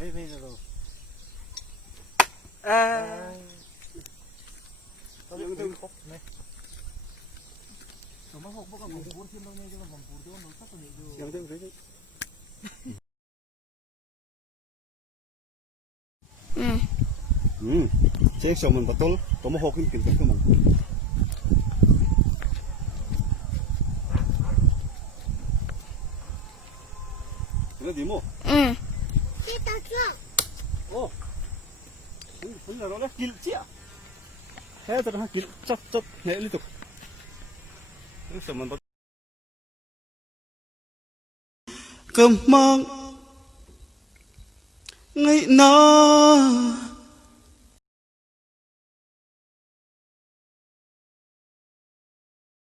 Về rồi. Những thứ Khóc này. Nó mắc hộp bốc cầm cuốn thêm đâu nha, chứ còn cuốn chứ nó sắc rồi những thứ đấy. Ceng soman betul, kamu hokin pintu kamu. Ini demo. Kita truk. Oh. Ini là nó kil chia. Thế tôi nó kil chop chop nhẹ liên tục. Ini soman betul. Kemang ngay na